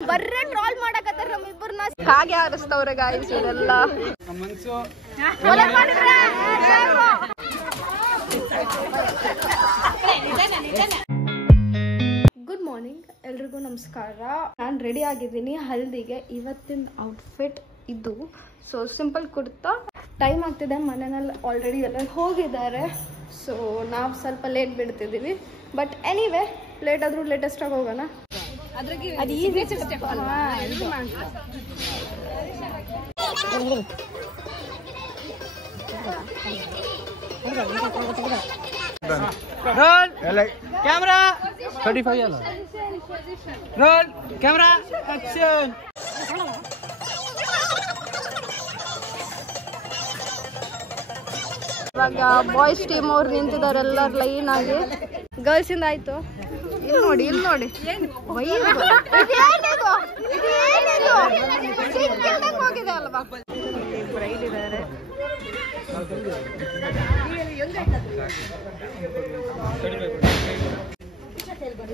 ಬರ್ರೆ trawl ಮಾಡಕತ್ತಾರ ನಮ್ಮಿಬ್ಬರನ್ನ ಹಾಗೆ ಆರಿಸ್ತವ್ರೆ guys ಇವರೆಲ್ಲ ಗುಡ್ ಮಾರ್ನಿಂಗ್ ಎಲ್ರಿಗೂ ನಮಸ್ಕಾರ. ನಾನು ರೆಡಿ ಆಗಿದ್ದೀನಿ ಹಲ್ದಿಗೆ. ಇವತ್ತಿನ ಔಟ್ಫಿಟ್ ಇದು. So simple kurta. ಟೈಮ್ ಆಗ್ತಿದೆ, ಮನೆಯಲ್ಲಿ ಆಲ್ರೆಡಿ ಎಲ್ಲ ಹೋಗಿದ್ದಾರೆ. ಸೊ ನಾವು ಸ್ವಲ್ಪ ಲೇಟ್ ಬಿಡ್ತಿದ್ದೀವಿ. ಬಟ್ ಎನಿವೇ ಲೇಟ್ ಆದ್ರೂ ಲೇಟೆಸ್ಟ್ ಆಗಿ ಹೋಗೋಣ. ಅದು ಈಸಿ ಸ್ಟೆಪ್ ಅಲ್ವಾ? ರೋಲ್ ಕ್ಯಾಮೆರಾ 35 ಅಲ್ಲ. Roll camera action. ಇವಾಗ ಬಾಯ್ಸ್ ಟೀಮ್ ಅವ್ರು ನಿಂತಿದ್ದಾರೆ ಎಲ್ಲರೂ ಲೈನ್ ಆಗಿ. ಗರ್ಲ್ಸ್ ಇಂದ ಆಯ್ತು. ಇಲ್ಲಿ ನೋಡಿ, ಇಲ್ಲಿ ನೋಡಿ, ಹೋಗಿದೆ ಅಲ್ವಾ? ಬ್ರೈಡ್ ಇದ್ದಾರೆ.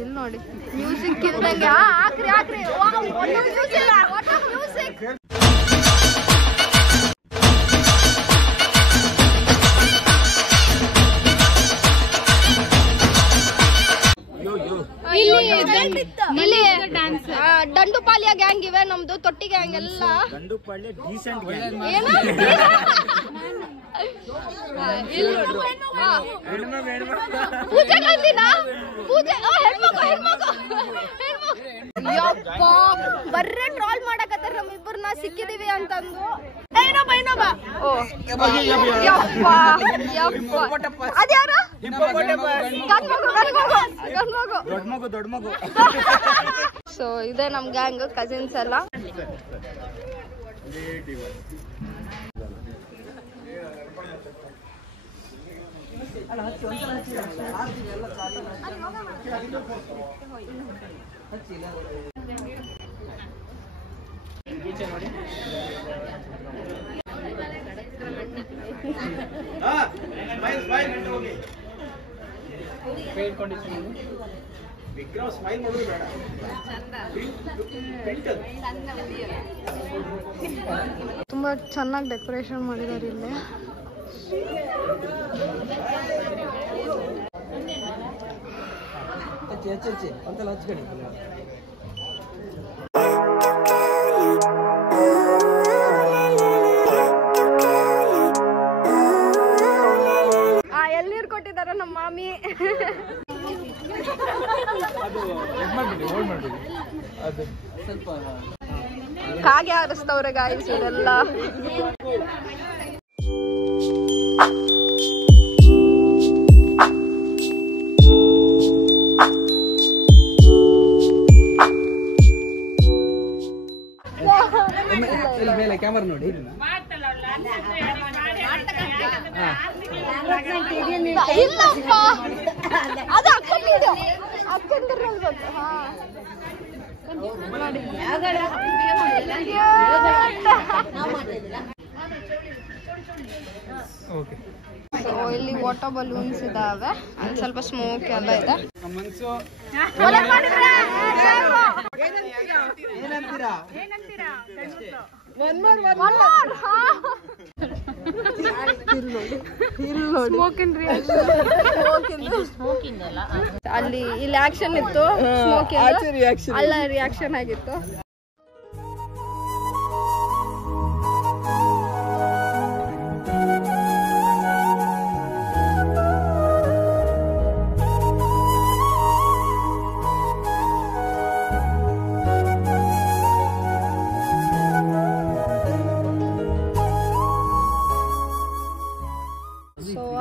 ಇಲ್ಲಿ ನೋಡಿ, ಮ್ಯೂಸಿಕ್ ಇಲ್ದಂಗೆ ಹಾಕ್ರಿ ಹಾಕ್ರಿ. ಮ್ಯೂಸಿಕ್ ದಂಡುಪಾಳ್ಯ ಗ್ಯಾಂಗ್ ಇವೆ ನಮ್ದು. ತೊಟ್ಟಿ ಗ್ಯಾಂಗ್ ಎಲ್ಲ ಪೂಜೆ ಬರ್ರೆ ಟ್ರಾಲ್ ಮಾಡಕತ್ತಾರ ನಮ್ಮಿಬ್ಬರನ್ನ ಸಿಕ್ಕಿದೀವಿ ಅಂತಂದು. ಅದ್ಯಾರು? ಸೊ ಇದೆ ನಮ್ ಗ್ಯಾಂಗ್, ಕಸಿನ್ಸ್ ಎಲ್ಲ. ತುಂಬಾ ಚೆನ್ನಾಗಿ ಡೆಕೋರೇಷನ್ ಮಾಡಿದ್ದಾರೆ ಇಲ್ಲಿ. ಎಳ್ನೀರು ಕೊಟ್ಟಿದ್ದಾರೆ ನಮ್ಮ ಮಾಮಿ. ಕಾಗೆ ಆರಿಸ್ತವ್ರೆ ಗಾಯ್ಸ್ ಇವರೆಲ್ಲ. ಮೇಲೆ ಕ್ಯಾಮರಾ ನೋಡಿ. ಇಲ್ಲಪ್ಪ, ಅದು ಅಕ್ಕಂದಿರಲ್ಲಿ ಬಂತು. ಸೊ ಇಲ್ಲಿ ವಾಟರ್ ಬಲೂನ್ಸ್ ಇದಾವೆ, ಒಂದು ಸ್ವಲ್ಪ ಸ್ಮೋಕ್ ಎಲ್ಲ ಇದೆ. ಅಲ್ಲಿ ಇಲ್ಲಿ ಆಕ್ಷನ್ ಇತ್ತು, ಸ್ಮೋಕಿಂಗ್ ಅಲ್ಲ ರಿಯಾಕ್ಷನ್ ಆಗಿತ್ತು.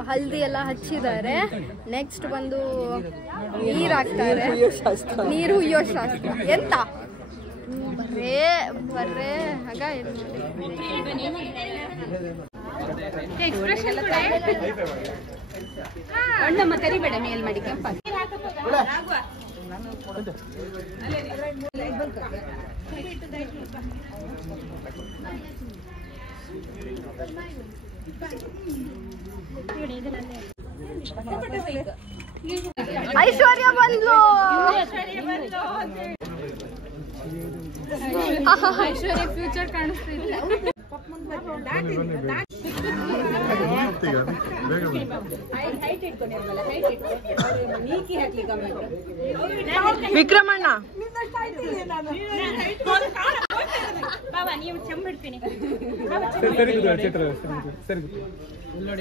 ಹಲ್ದಿ ಎಲ್ಲ ಹಚ್ಚಿದ್ದಾರೆ. ನೆಕ್ಸ್ಟ್ ಬಂದು ನೀರು ಹಾಕ್ತಾರೆ. ನೀರು ಹುಯ್ಯೋ ಶಾಸ್ತ್ರ. ಎಂತ ಬರ್ರೇ ಆಗ ಎಕ್ಸ್ಪ್ರೆಷನ್ ಕರಿಬೇಡ ಮೇಲ್ ಮಾಡಿ ಕೆಂಪ. ಐಶ್ವರ್ಯ ಬಂದ್ಲು. ಐಶ್ವರ್ಯ ಫ್ಯೂಚರ್ ಕಾಣಿಸ್ತಿದೆ. ವಿಕ್ರಮಣ್ಣ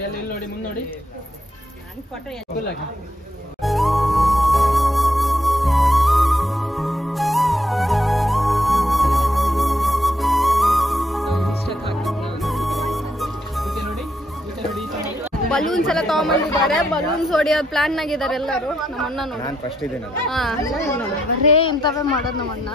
ಇಲ್ಲಿ ನೋಡಿ ಮುಂದೆ ನೋಡಿ. ಬಲೂನ್ಸ್ ಎಲ್ಲ ತಗೊಂಬಂದಿದ್ದಾರೆ. ಬಲೂನ್ಸ್ ಹೊಡಿಯೋ ಪ್ಲಾನ್ ನಾಗಿದ್ದಾರೆ ಎಲ್ಲರೂ. ನಮ್ಮ ಅಣ್ಣ ನೋಡಿ, ನಾನು ಫಸ್ಟ್ ಇದ್ದೇನೆ. ಬರೇ ಇಂಥವೇ ಮಾಡೋದು ನಮ್ಮ ಅಣ್ಣ.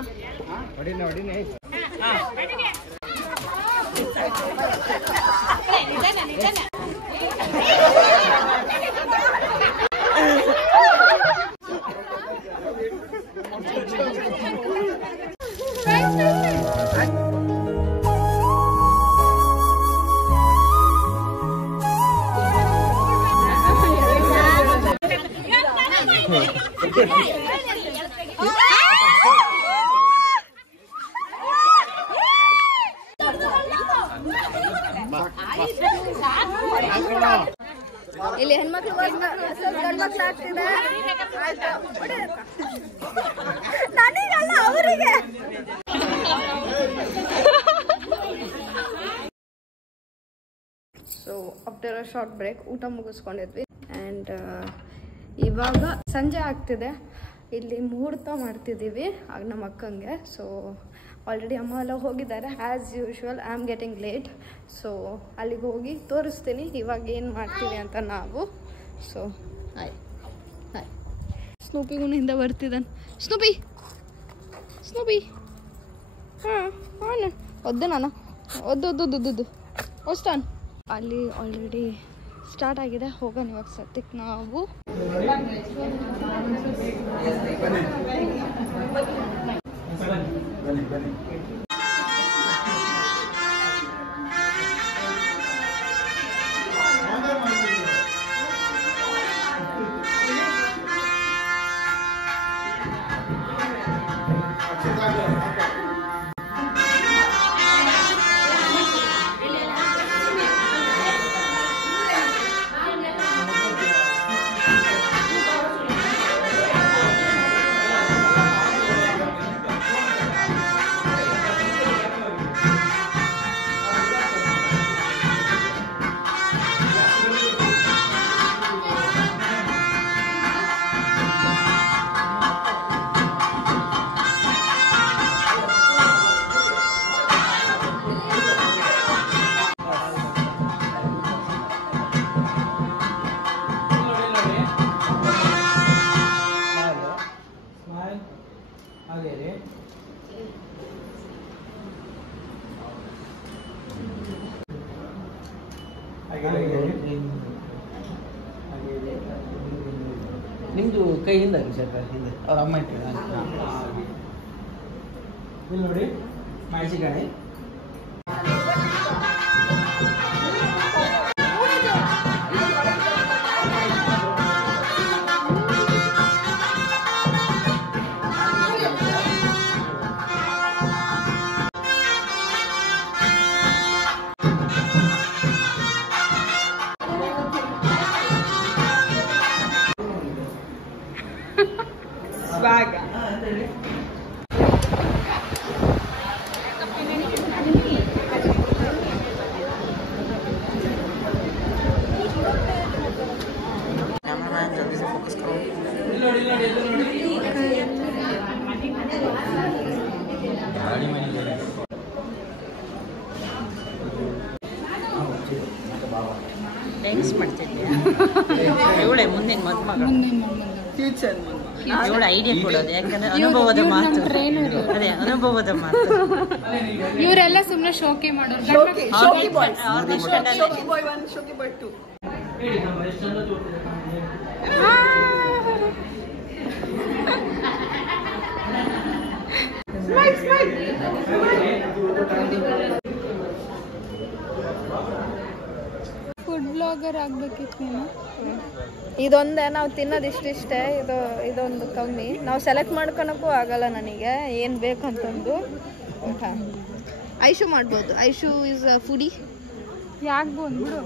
ಇಲ್ಲಿ ಹೆಣ್ಮಕ್ಳು ಗಂಡ್ಮಕ್ಳು ಆಗ್ತಿದೆ. ನನಗಲ್ಲ, ಅವರಿಗೆ. So after a short break ಊಟ ಮುಗಿಸ್ಕೊಂಡಿದ್ವಿ ಆ್ಯಂಡ್ ಇವಾಗ ಸಂಜೆ ಆಗ್ತಿದೆ. ಇಲ್ಲಿ ಮುಹೂರ್ತ ಮಾಡ್ತಿದ್ದೀವಿ ಆಗ ನಮ್ಮ ಅಕ್ಕಂಗೆ. ಸೊ ಆಲ್ರೆಡಿ ಅಮ್ಮ ಎಲ್ಲ ಹೋಗಿದ್ದಾರೆ. As usual I am getting late. So ಅಲ್ಲಿಗೆ ಹೋಗಿ ತೋರಿಸ್ತೀನಿ ಇವಾಗ ಏನು ಮಾಡ್ತೀವಿ ಅಂತ ನಾವು. So hi hi. ಸ್ನೂಪಿಗೂ ಹಿಂದೆ ಬರ್ತಿದ್ದಾನೆ. ಸ್ನೂಪಿ ಸ್ನೂಪಿ ಹಾಂ ಹಾಂ ಒದ್ದು ನಾನು ಒದ್ದು ಹೊಸ್ತಾನ್. ಅಲ್ಲಿ ಆಲ್ರೆಡಿ ಸ್ಟಾರ್ಟ್ ಆಗಿದೆ. ಹೋಗೋಣ ಇವಾಗ ಸದ್ಯಕ್ಕೆ ನಾವು. ನಿಮ್ದು ಕೈ ಹಿಂದೆ ಸ್ವಲ್ಪ ಹಿಂದೆ ಅವ್ರ ಅಮ್ಮ ಇಟ್ಟು ಇಲ್ಲಿ ನೋಡಿ ಮೆಣಸಿನಕಾಯಿ. Swag. ಥ್ಯಾಂಕ್ಸ್ ಮಾಡ್ತಿದ್ಯಾ ಇವಳೆ ಮುಂದಿನ ಮದುಮಗ ಫ್ಯೂಚರ್ ಇವಳ ಐಡಿಯಾ ಕೊಡೋದು ಯಾಕಂದ್ರೆ ಅನುಭವದ ಮಾತು ಅದೇ ಅನುಭವದ ಮಾತು. ಇವರೆಲ್ಲ ಸುಮ್ಮನೆ ಶೋಕಿ ಮಾಡೋರು. ಫುಡ್ ಬ್ಲಾಗ್ ಬ್ಲಾಗರ್ ಆಗ್ಬೇಕಿತ್ತು ನೀನು. ಇದೊಂದೇ ನಾವು ತಿನ್ನೋದು ಇಷ್ಟಿಷ್ಟೇ. ಇದೊಂದು ಕಮ್ಮಿ. ನಾವು ಸೆಲೆಕ್ಟ್ ಮಾಡ್ಕೊಳಕ್ಕೂ ಆಗಲ್ಲ ನನಗೆ ಏನು ಬೇಕಂತಂದು. ಐಶು ಮಾಡ್ಬೋದು. Aishu is foodie. ಯಾಕೆ ಬಂದ್ಬಿಡು.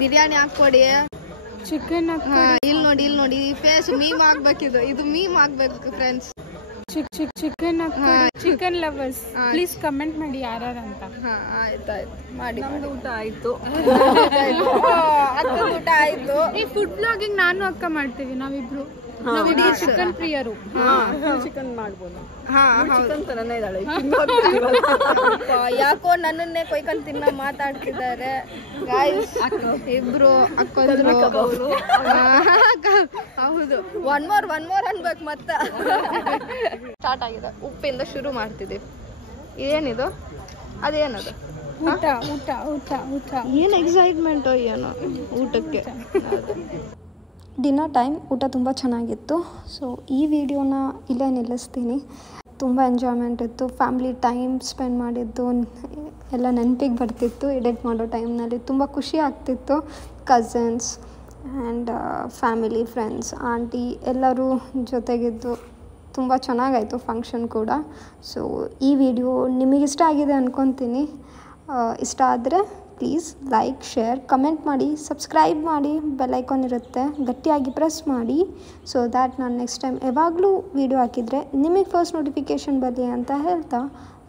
ಬಿರಿಯಾನಿ ಹಾಕ್ಕೊಡಿ. ಚಿಕನ್ ಇಲ್ಲಿ ನೋಡಿ ಈ ಫೇಸ್ ಮೀಮ್ ಆಗ್ಬೇಕಿದು. ಇದು ಮೀಮ್ ಆಗ್ಬೇಕು friends. Chicken lovers please comment ಮಾಡಿ ಯಾರ್ಯಾರು ಅಂತ. ಆಯ್ತಾಯ್ತು ಮಾಡಿ. ಊಟ ಆಯ್ತು. ಊಟ ಆಯ್ತು. ಈ ಫುಡ್ ಬ್ಲಾಗಿಂಗ್ ನಾನು ಅಕ್ಕ ಮಾಡ್ತೀವಿ. ನಾವಿಬ್ರು ಚಿಕನ್ ಪ್ರಿಯರು. ಚಿಕನ್ ಮಾಡ್ಬೋದು. ಯಾಕೋ ನನ್ನನ್ನೇ ಕೊಯ್ಕೊಂಡ್ ತಿನ್ನ ಮಾತಾಡ್ತಿದ್ದಾರೆ ಇಬ್ರು ಅಕ್ಕೊಂದ್ರು. ಹೌದು, ಒನ್ ಮೋರ್ ಅನ್ಬೇಕು. ಮತ್ತ ಸ್ಟಾರ್ಟ್ ಆಗಿದೆ. ಉಪ್ಪಿಂದ ಶುರು ಮಾಡ್ತಿದ್ದೀವಿ. ಏನಿದು? ಅದೇನದು? ಊಟ ಊಟ ಊಟ ಊಟ ಏನು ಎಕ್ಸೈಟ್ಮೆಂಟು ಏನೋ ಊಟಕ್ಕೆ. Dinner time. ಊಟ ತುಂಬ ಚೆನ್ನಾಗಿತ್ತು. ಸೊ ಈ ವಿಡಿಯೋನ ಇಲ್ಲೇ ನಿಲ್ಲಿಸ್ತೀನಿ. ತುಂಬ ಎಂಜಾಯ್ಮೆಂಟ್ ಇತ್ತು. ಫ್ಯಾಮ್ಲಿ ಟೈಮ್ ಸ್ಪೆಂಡ್ ಮಾಡಿದ್ದು ಎಲ್ಲ ನೆನಪಿಗೆ ಬರ್ತಿತ್ತು. ಎಡಿಟ್ ಮಾಡೋ ಟೈಮ್ನಲ್ಲಿ ತುಂಬ ಖುಷಿ ಆಗ್ತಿತ್ತು. Cousins and family, friends, aunty ಎಲ್ಲರೂ ಜೊತೆಗಿದ್ದು ತುಂಬ ಚೆನ್ನಾಗಾಯಿತು ಫಂಕ್ಷನ್ ಕೂಡ. ಸೊ ಈ ವಿಡಿಯೋ ನಿಮಗಿಷ್ಟ ಆಗಿದೆ ಅಂದ್ಕೊತೀನಿ. ಇಷ್ಟ ಆದರೆ ಪ್ಲೀಸ್ ಲೈಕ್, ಶೇರ್, ಕಮೆಂಟ್ ಮಾಡಿ, ಸಬ್ಸ್ಕ್ರೈಬ್ ಮಾಡಿ. ಬೆಲ್ ಐಕಾನ್ ಇರುತ್ತೆ, ಗಟ್ಟಿಯಾಗಿ ಪ್ರೆಸ್ ಮಾಡಿ. ಸೊ ದ್ಯಾಟ್ ನಾನು ನೆಕ್ಸ್ಟ್ ಟೈಮ್ ಯಾವಾಗಲೂ ವೀಡಿಯೋ ಹಾಕಿದರೆ ನಿಮಗೆ ಫಸ್ಟ್ ನೋಟಿಫಿಕೇಷನ್ ಬರಲಿ ಅಂತ ಹೇಳ್ತಾ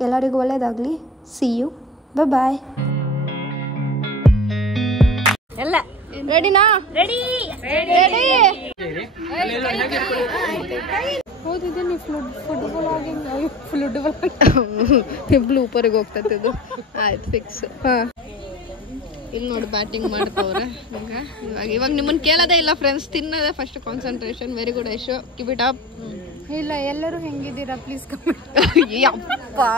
ಎಲ್ಲರಿಗೂ ಒಳ್ಳೆಯದಾಗಲಿ. See you. ಬಾಯ್. ಎಲ್ಲ ರೆಡಿನಾ? ರೆಡಿ. ಹೌದಿದೆ. ನೀವು ಫುಡ್ ಬ್ಲೂಪರಿಗೆ ಹೋಗ್ತೈತೆ ಇದು. ಆಯ್ತು, ಫಿಕ್ಸ್. ಇಲ್ಲಿ ನೋಡಿ ಬ್ಯಾಟಿಂಗ್ ಮಾಡ್ತವ್ರೆ. ಇವಾಗ ನಿಮ್ಮನ್ನು ಕೇಳೋದೇ ಇಲ್ಲ ಫ್ರೆಂಡ್ಸ್, ತಿನ್ನೋದೇ first concentration. Very good Aishu, keep it up. ಇಲ್ಲ, ಎಲ್ಲರೂ ಹೆಂಗಿದ್ದೀರಾ ಪ್ಲೀಸ್ ಕಮೆಂಟ್. ಯಪ್ಪಾ